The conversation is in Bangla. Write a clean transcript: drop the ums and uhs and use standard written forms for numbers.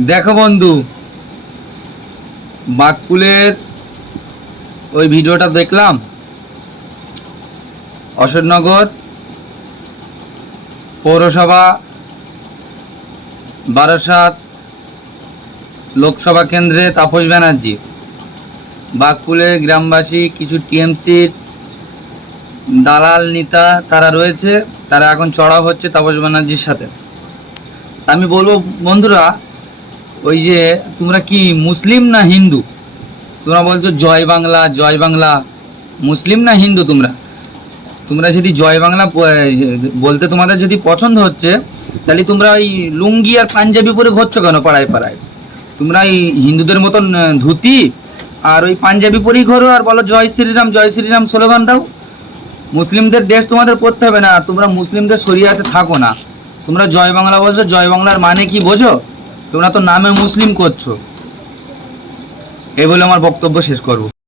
দেখো বন্ধু, বাককুলের ওই ভিডিওটা দেখলাম। অশোকনগর পৌরসভা, বারাসাত লোকসভা কেন্দ্রে তাপস ব্যানার্জি, বাককুলের গ্রামবাসী কিছু টিএমসির দালাল নেতা তারা রয়েছে, তারা এখন চড়াও হচ্ছে তাপস ব্যানার্জির সাথে। আমি বলবো বন্ধুরা, ওই যে তোমরা কি মুসলিম না হিন্দু? তোমরা বলছো জয় বাংলা জয় বাংলা, মুসলিম না হিন্দু তোমরা? তোমরা যদি জয় বাংলা বলতে তোমাদের যদি পছন্দ হচ্ছে, তাহলে তোমরা ওই লুঙ্গি আর পাঞ্জাবি পরে ঘুরছো কেন পাড়ায় পাড়ায়? তোমরা এই হিন্দুদের মতন ধুতি আর ওই পাঞ্জাবি পরেই ঘোরো আর বলো জয় শ্রীরাম স্লোগান দাও। মুসলিমদের ড্রেস তোমাদের পরতে হবে না, তোমরা মুসলিমদের শরিয়াতে থাকো না। তোমরা জয় বাংলা বলছো, জয় বাংলার মানে কি বোঝো? তোমরা তো নামে মুসলিম করছো। এই বলে আমার বক্তব্য শেষ করবো।